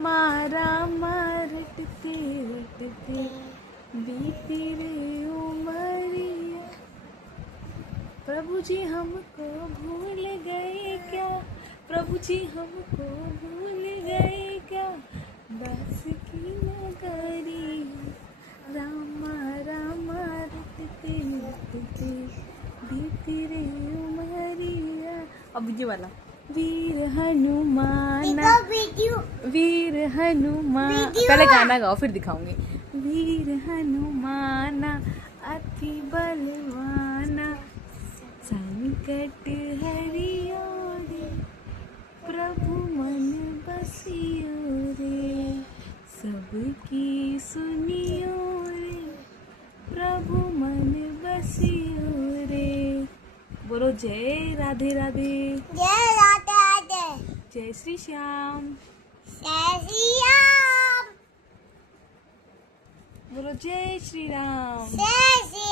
मारा रटते रटते बीती रे उमरिया। प्रभु जी हमको भूल गए क्या, प्रभु जी हमको भूल गए क्या, बस की नगरिया। रामा रामा रटते रटते बीती रे उमरिया। अब ये वाला वीर हनुमान, वीर हनुमान। पहले गाना गाओ फिर दिखाऊंगी। वीर हनुमान अति बलवाना, संकट हरियो रे, प्रभु मन बसियो रे, सबकी सुनियो रे, प्रभु मन बसियो रे। बोलो जय राधे राधे, जय राधे राधे, जय श्री श्याम, जय श्री राम, बोलो जय श्री राम। जय श्री